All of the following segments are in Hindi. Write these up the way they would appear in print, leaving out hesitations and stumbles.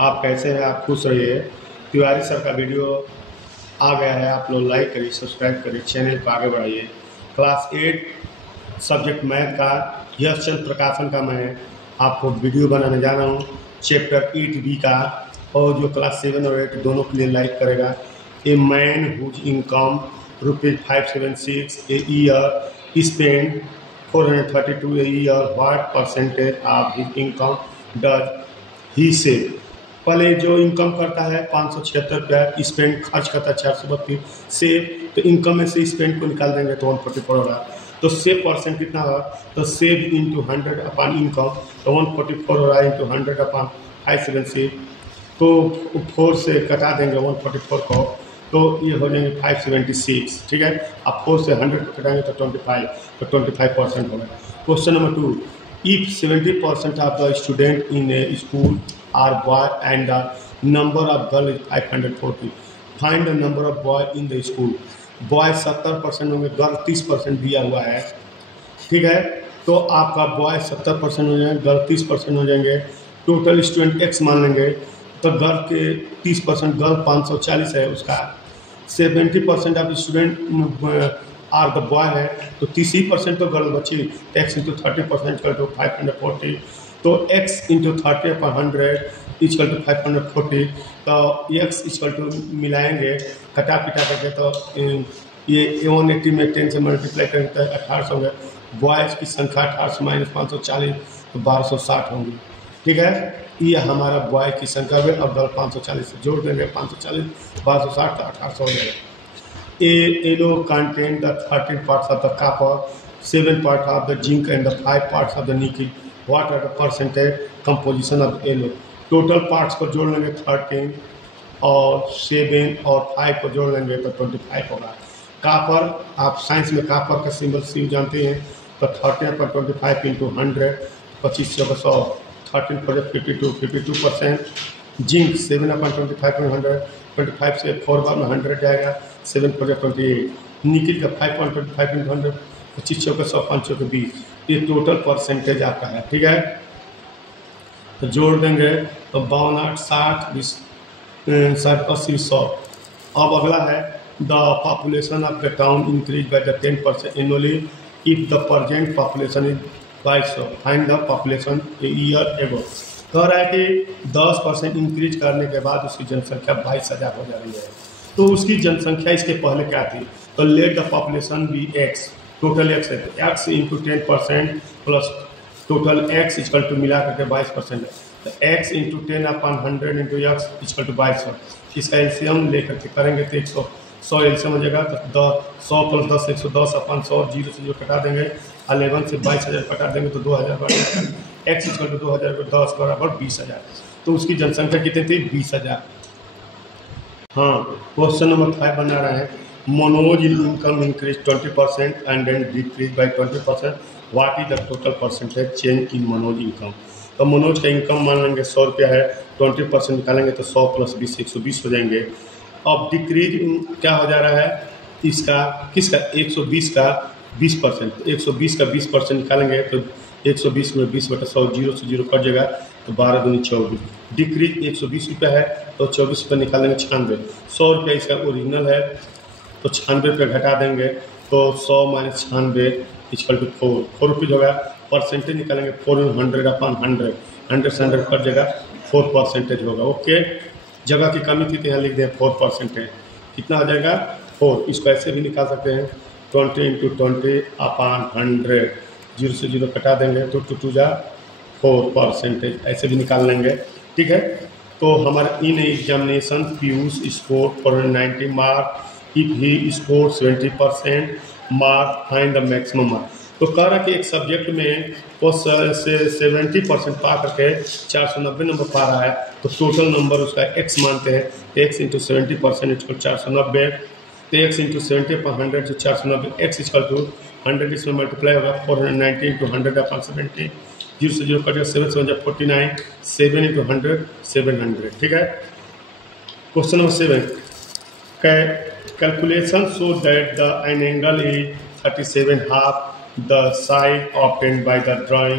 आप कैसे हैं? आप खुश रहिए। तिवारी सर का वीडियो आ गया है, आप लोग लाइक करिए, सब्सक्राइब करिए, चैनल को आगे बढ़ाइए। क्लास 8 सब्जेक्ट मैथ का यश चंद्र प्रकाशन का मैं आपको वीडियो बनाने जा रहा हूँ, चैप्टर 8B का। और जो क्लास 7 और 8 दोनों के लिए लाइक करेगा। A man whose income ₹576 a year spend 432 a year, what percentage of his income does he save. पहले जो इनकम करता है 576 रुपया, स्पेंड खर्च करता है 432, सेव तो इनकम में से स्पेंड को निकाल देंगे तो 144 होगा। तो सेव परसेंट कितना होगा? तो सेव इंटू 100 अपॉन इनकम, तो 144 हो रहा है इंटू 100 अपॉन 576। तो 4 से कटा देंगे 144 को, तो ये हो जाएंगे 576। ठीक है, अब 4 से 100 को कटाएंगे तो 25, तो 25% होगा। Question number 2, if 70% of the student in a school are boy and the number of girl is 540, find the number of boy in the school। Boy 70% होंगे, गर्ल 30% दिया हुआ है। ठीक है, तो आपका बॉय 70% हो जाएंगे, गर्ल 30% हो जाएंगे। टोटल स्टूडेंट x मान लेंगे, तो गर्ल के 30%, गर्ल 540 है उसका। 70% of student are the boy है, तो 30% तो गर्ल बची। x इंटू 30% कर दो 540, तो x इंटू 30 पर 100 इक्वल टू 540। तो x इक्वल टू मिलाएंगे कटा पिटा करके, तो ये 180 में 10 से मल्टीप्लाई करेंगे तो 1800 होंगे। बॉयज़ की संख्या 1800 माइनस 540 तो 1260 होंगी। ठीक है, ये हमारा बॉय की संख्या है। अब गर्ल 540 से जोड़ देंगे, 540 1260 तो 1800 हो जाएगा। Yellow contain the 13 parts of the copper, 7 parts of the zinc and the 5 parts of the nickel. What are the percentage composition of yellow? Total parts को जोड़ लेंगे 13 और 7 और 5 को जोड़ लेंगे तो 25 होगा। कापर, आप साइंस में कापर का सिंबल सी जानते हैं, तो 13 पर 25 इंटू 100, 25 से 100, 13 पर 52%। जिंक 7 अपन 25 में 100, 25 से 4 बार में 100 जाएगा, 7 पर 28। निकिल का 5.25 इंटू 100, 25 चौके 100, 5 चौके 20। ये टोटल परसेंटेज आपका है। ठीक है, तो जोड़ देंगे तो 52, 8, 60, 20, 60, 80, 100। अब अगला है the population of the town increase by the 10% annually if the present population is 2200, find the population a year ago. कह रहा है कि 10% इंक्रीज करने के बाद उसकी जनसंख्या 22,000 हो जा रही है। तो उसकी जनसंख्या इसके पहले क्या थी? तो let the population be x, total x है, तो x into 10% plus total x equal to मिला करके 22% है, तो x into 10 upon 100 into x equal to 2200। इसका एलसीएम लेकर के करेंगे तो 100 एलसीएम हो जाएगा, तो 100 प्लस 10 110 अपॉन 100, जीरो से जो कटा देंगे, 11 से 22,000 कटा देंगे तो 2000 बढ़ जाएगा। एक्स इक्वल टू 2000 को 10 बराबर 20,000, तो उसकी जनसंख्या कितनी थी? 20,000। हाँ, क्वेश्चन नंबर 5 बना रहे हैं, Manoj income increase 20% and then decrease by 20%, what is the total percentage change in Manoj income. तो मनोज का इनकम मान लेंगे 100 रुपया है, 20% निकालेंगे तो 100 प्लस 20 120 हो जाएंगे। अब डिक्रीज क्या हो जा रहा है इसका, किसका? 120 का 20%, 120 का 20% निकालेंगे तो 120 में 20/100, जीरो से जीरो कट जाएगा, तो 12 दूनी 24। डिक्रीज 120 रुपया है, तो 24 रुपये निकालेंगे 96। 100 रुपया इसका ओरिजिनल है, तो 96 रुपये घटा देंगे, तो 100 माइनस 96 इक्वल टू 4 रुपीज़ होगा। परसेंटेज निकालेंगे 4 में 100 अपॉन 100, 100 से 100 कट जाएगा, 4% होगा। ओके, जगह की कमी थी तो यहाँ लिख दें 4%। कितना आ जाएगा? 4। इसको ऐसे भी निकाल सकते हैं, 20 इंटू 20 अपॉन 100, जीरो से जीरो कटा देंगे तो 2 जा 4%, ऐसे भी निकाल लेंगे। ठीक है, तो हमारा in examination Piyush score 490 mark, if he score 70% mark, find the maximum mark. तो कह रहा कि एक सब्जेक्ट में वो 70% पा करके 490 नंबर पा रहा है, तो टोटल नंबर उसका x मानते हैं, x इंटू 70% इक्वल 490, तो x इंटू 70 पर 100 जो 490, x इक्वल टू 100 इसमें मल्टीप्लाई होगा 490 इंटू 100 अपॉन 70, जीरो से जीरो कटेगा, 7 से 49, 7 इंटू 100 700। ठीक है, question number 7, calculation show that the an angle is 37.5, the side obtained by the drawing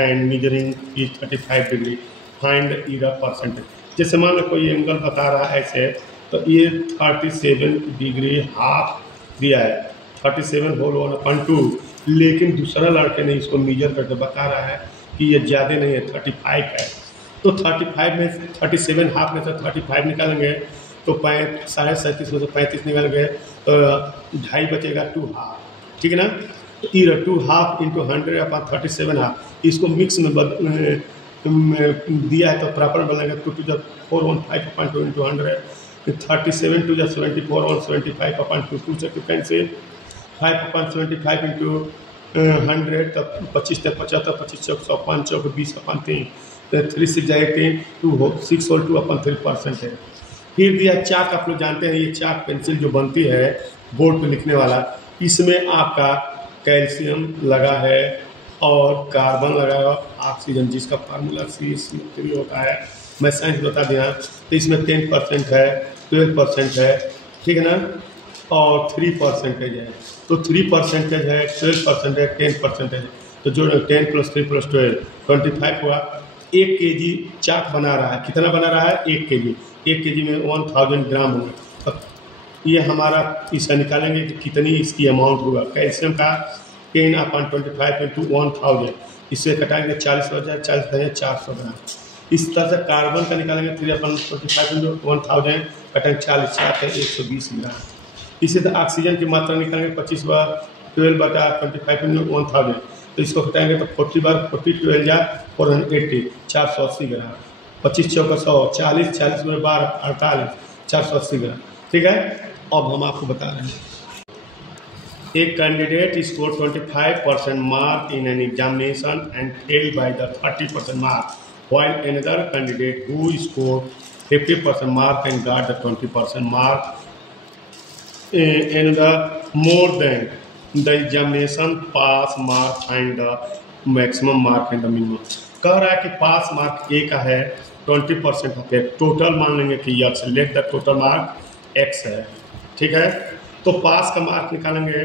and measuring is 35 degree, find error percentage. जैसे मान लो कोई एंगल बता रहा है ऐसे, तो ये 37 डिग्री हाफ दिया है, 37 होल 1/2, लेकिन दूसरा लड़के ने इसको मेजर करके बता रहा है कि ये ज़्यादा नहीं है, 35 है। तो 35 में 37 हाफ में से 35 निकालेंगे तो 37.5 में से 35 निकाल गए तो 2.5 बचेगा, 2 हाफ, ठीक है ना। तो इधर 2 हाफ इंटू 100/37 हाफ, इसको मिक्स में दिया है तो प्रॉपर बनेगा 2 to the 415/2 into 100, 37 to the 74 175/2, 2 से 2 कैंसिल, 5/75 इंटू 100 तब 25 से 75, 25 चौक 100, 5 चौक 20/3, 3 6 18, 6 होल 2/3% है। फिर दिया चाक, आप लोग जानते हैं ये चाक पेंसिल जो बनती है बोर्ड पे लिखने वाला, इसमें आपका कैल्शियम लगा है और कार्बन लगा है, ऑक्सीजन जिसका फार्मूला C3 होता है, मैं साइंस बता दिया। तो इसमें 10% है, 12% है, ठीक है ना, और 3% है। तो 3% है, 12% है, 10% है, तो जो 10 + 3 + 12 25 हुआ। 1 kg चाक बना रहा है, कितना बना रहा है? 1 kg। 1 kg में 1000 ग्राम होगा। अब ये हमारा इसका निकालेंगे कि कितनी इसकी अमाउंट होगा। कैल्शियम का 10/25 इंटू 1000, इससे कटाएंगे 40 हो जाए, 40,400 ग्राम। इस तरह से कार्बन का निकालेंगे 3/25 इंटू 1000, कटाएंगे 40, 120 ग्राम। इसी तरह ऑक्सीजन की मात्रा निकालेंगे 25/12/25 इंटू 1000, तो इसको घटाएंगे तो 40/40 12 या 480, 480 ग्राम। 25 चौक 100, 40, 40 में 12 48, 480 ग्राम, ठीक है। अब हम आपको बता रहे हैं, एक candidate score 25% mark in an examination and fail by the 30% mark, while another candidate who scored 50% mark and got the 20% mark and the more than the examination pass mark and the maximum mark and the minimum। कह रहा है कि पास मार्क ए का है 20% है, टोटल मान लेंगे कि x, let the total mark x है, ठीक है। तो पास का मार्क निकालेंगे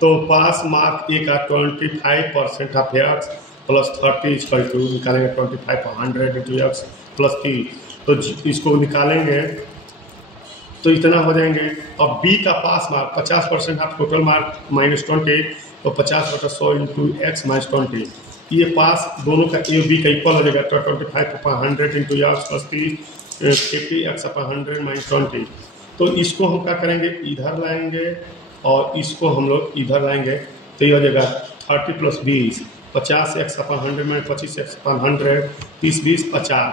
तो पास मार्क ए का 25% ऑफ x प्लस 30 निकालेंगे 25/100 इंटू x प्लस 30, तो इसको निकालेंगे तो इतना हो जाएंगे। अब बी का पास मार्क 50% ऑफ टोटल मार्क -20, तो 50/100 इंटू x -20, ये पास दोनों का ए बी का इक्वल हो जाएगा, तो 25/100 इंटू x प्लस 30, 50x/100 -20। तो इसको हम क्या करेंगे, इधर लाएंगे और इसको हम लोग इधर लाएंगे, तो ये हो जाएगा 30 + 20, 50x/100 में 25x/100, 30 20 50,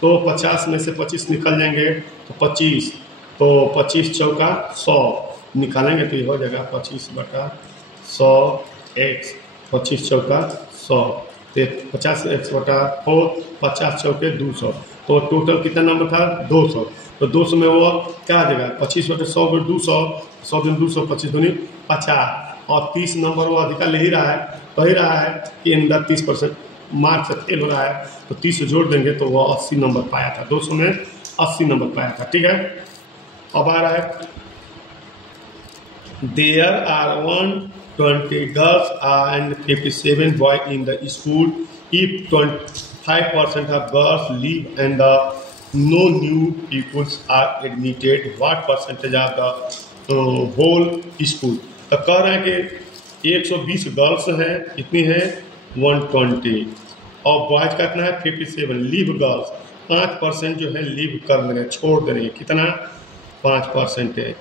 तो 50 में से 25 निकल जाएंगे तो 25, तो 25 चौका 100 निकालेंगे तो ये हो जाएगा 25/100x, 25 चौका 100, तो 50x/4, 50 चौके 200, तो टोटल कितना नंबर था 200। तो 200 में वो क्या आ जाएगा 25/100 में 200, 100 दिन 200, 25 दूनी 50, और 30 नंबर वो अधिकार ले ही रहा है, कह ही रहा है कि अंदर 30% मार्क से फेल हो रहा है, तो 30 जोड़ देंगे तो वो 80 नंबर पाया था, 200 में 80 नंबर पाया था, ठीक है। अब आ रहा है, there are 120 girls and 57 boy in the school, if 25% of girls leave and the no new pupils are admitted, what percentage of the whole school। तो कह रहे हैं कि 120 गर्ल्स हैं, कितनी है 120, और बॉयज का कितना है 57, लीव गर्ल्स 5% जो है लीव कर दे रहे हैं, छोड़ दे रहे हैं, कितना 5% है।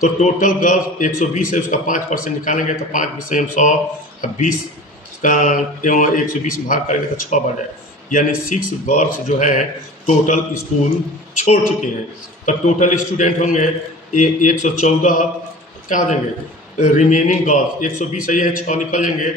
तो टोटल गर्ल्स 120 है, उसका 5% निकालेंगे तो 5 में 100, 20 का 120 भाग करेंगे तो 6 बढ़ जाए, यानी 6 गर्ल्स जो है टोटल स्कूल छोड़ चुके हैं। तो टोटल स्टूडेंट होंगे 114, क्या देंगे रिमेनिंग गर्ल्स 120 है, 6 निकल जाएंगे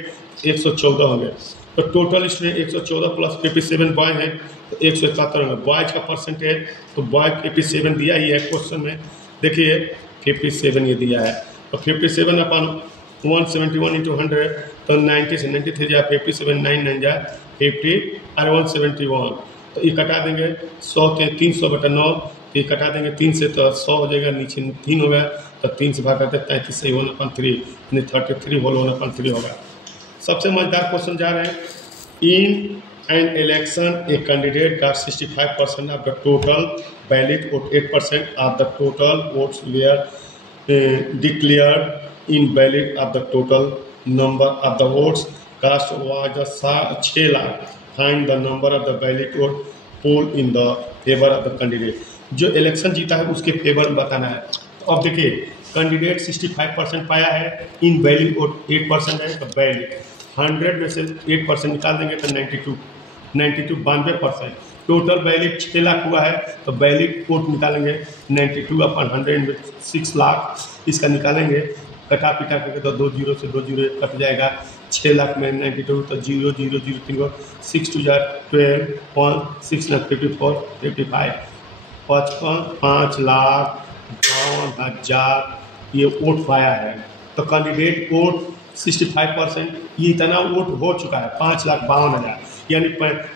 114 होंगे। तो टोटल स्टूडेंट 114 प्लस 57 बॉय हैं तो 171 होंगे। बॉयज का परसेंटेज तो बॉय 57 दिया ही है क्वेश्चन में, देखिए 57 ये दिया है, तो 57/171 इंटू 100, तो 90 से 93 जाए 57, 9 9 जाए 50 और 171, तो ये कटा देंगे 100 के 300/9, ये कटा देंगे 3 से तो 100 हो जाएगा, नीचे 3 होगा तो 3 से भाग करते 33 से 1/3, यानी 33 होल 1/3 होगा। सबसे मजेदार क्वेश्चन जा रहे हैं, इन An election, a candidate got 65% of the total valid vote. 8% of the total votes were declared invalid of the total number of the votes cast was 6 lakh. Find the number of the valid vote poll in the favor of the candidate. जो इलेक्शन जीता है उसके फेवर में बताना है। तो अब देखिए कैंडिडेट 65% पाया है, इन वैलिड वोट 8% है, तो वैलिड 100 में से 8% निकाल देंगे तो 92% टोटल वैलिड 6 लाख हुआ है, तो वैलिड वोट निकालेंगे 92/100 में 6 लाख, इसका निकालेंगे कटा पिटा करके तो 2 जीरो से 2 जीरो कट जाएगा, 6 लाख में 92 तो 0 0 0 3 को 6 2 12 6 लाख 54 55 5,52,000 ये वोट पाया है। तो कैंडिडेट वोट 65%, ये इतना वोट हो चुका है 5,52,000, यानी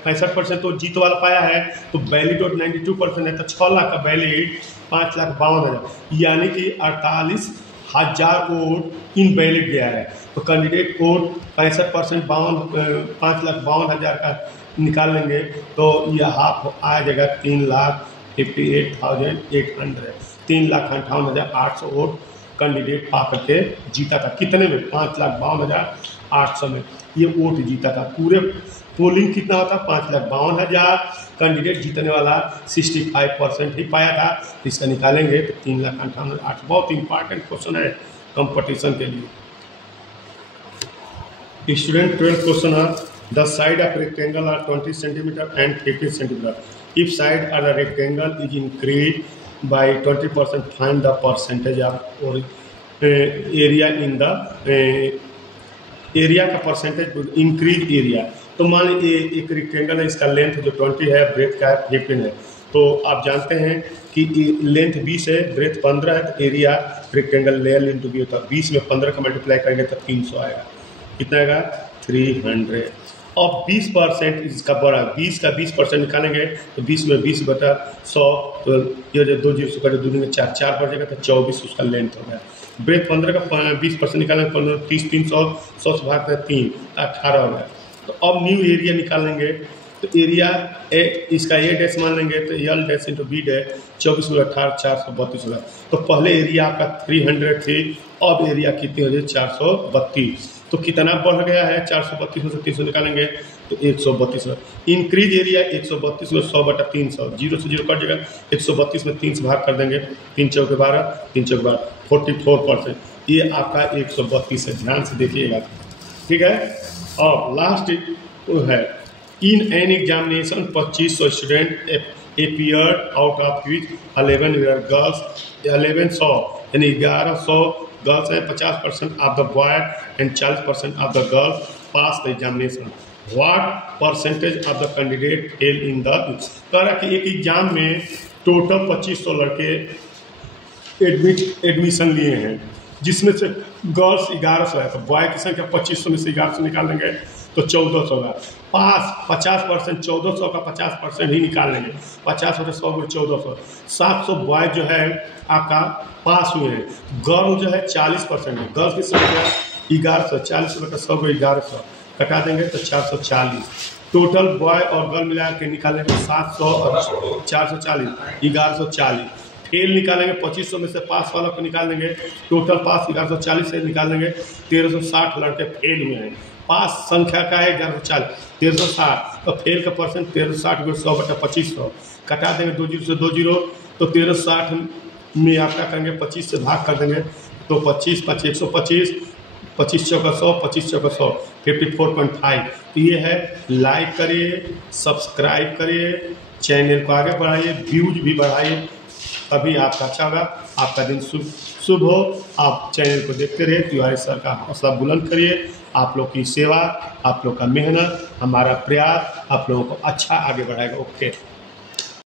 65% तो जीत वाला पाया है, तो वैलिड वोट 92% है, तो 6 लाख का वैलिड 5,52,000, यानी कि 48,000 वोट इनवैलिड गया है। तो कैंडिडेट वोट 65% 5,52,000 का निकाल लेंगे तो यह हाफ आ जाएगा 3,58,800, 3,58,800 वोट कैंडिडेट पा करके जीता था। कितने में? 5,52,800 में ये वोट जीता था। पूरे पोलिंग कितना होता? 5,52,000, कैंडिडेट जीतने वाला 65% ही पाया था, तो इसका निकालेंगे तो 3,58,800। बहुत इंपॉर्टेंट क्वेश्चन है कंपटीशन के लिए। स्टूडेंट 12th क्वेश्चन है, the side of rectangle are 20 centimetre and 50 centimetre. If side of the rectangle is increase by 20%, find the percentage of or area in the area का परसेंटेज इंक्रीज एरिया। तो मान लीजिए एक रेक्टेंगल है, इसका लेंथ जो 20 है, ब्रेथ का है 15 है, तो आप जानते हैं कि लेंथ 20 है, ब्रेथ 15 है, तो area rectangle layer into B होता है। 20 में 15 का मल्टीप्लाई करेंगे तो 300 आएगा। कितना आएगा? 300। अब 20% इसका बड़ा, 20 का 20% निकालेंगे तो 20 में 20/100, तो ये जो 2 जीरो का 2 में 4 पड़ जाएगा, तो 24 उसका लेंथ हो गया। ब्रेथ 15 का 20% निकालेंगे, 15 30 300, 100 से भाग 3 18 हो गया। तो अब न्यू एरिया निकालेंगे, तो एरिया इसका ए डैश मान लेंगे, तो L dash into B dash 24 में 18 432 होगा। तो पहले एरिया आपका 300 थी, अब एरिया कितनी हो जाए? 432। तो कितना बढ़ गया है? 432 में से 300 निकालेंगे तो 132। इंक्रीज एरिया 132 में 100/300, 0 से 0 कट जाएगा, 132 में 3 से भाग कर देंगे, 3 चौक 12, 3 चौक 12, 44%। ये आपका 132 है, ध्यान से देखिएगा, ठीक है। और लास्ट है, in an examination 2500 student appeared, out of which 11 were girls, 1100 यानी 1100 गर्ल्स है, 50% of the boy and 40% of the girl pass the examination. What percentage of the candidate fail in the. कह रहा कि एक एग्जाम में टोटल 2500 लड़के एडमिशन लिए हैं, जिसमें से गर्ल्स 1100 है, तो बॉय की संख्या 2500 में से 1100 निकाल लेंगे तो 1400 होगा। पास 50%, 1400 का 50% ही निकाल लेंगे, 50 में 100 में 1400, 700 बॉय जो है आपका पास हुए हैं। गर्ल जो है 40% है, गर्ल्स की संख्या 1100, 40 में 100 को 1100 कटा देंगे तो 440। टोटल बॉय और गर्ल मिला के निकालेंगे 700 और 440, 1140। फेल निकालेंगे 2500 में से पास वालों को निकाल देंगे, टोटल पास 1140 से निकाल देंगे, 1360 लड़के फेल हुए हैं। पास संख्या का है 1140, 1360, तो फेल का परसेंट 1360 को 100/2500 कटा देंगे, 2 जीरो से 2 जीरो, तो 1360 में आपका करेंगे 25 से भाग कर देंगे, तो 25 5 125, 25 चौका 100, 25 चौका 100, 54.5। तो ये है, लाइक करिए, सब्सक्राइब करिए, चैनल को आगे बढ़ाइए, व्यूज भी बढ़ाइए, तभी आपका अच्छा होगा, आपका दिन शुभ हो। आप चैनल को देखते रहिए, तिवारी सर का हौसला बुलंद करिए। आप लोग की सेवा, आप लोग का मेहनत, हमारा प्रयास आप लोगों को अच्छा आगे बढ़ाएगा। ओके।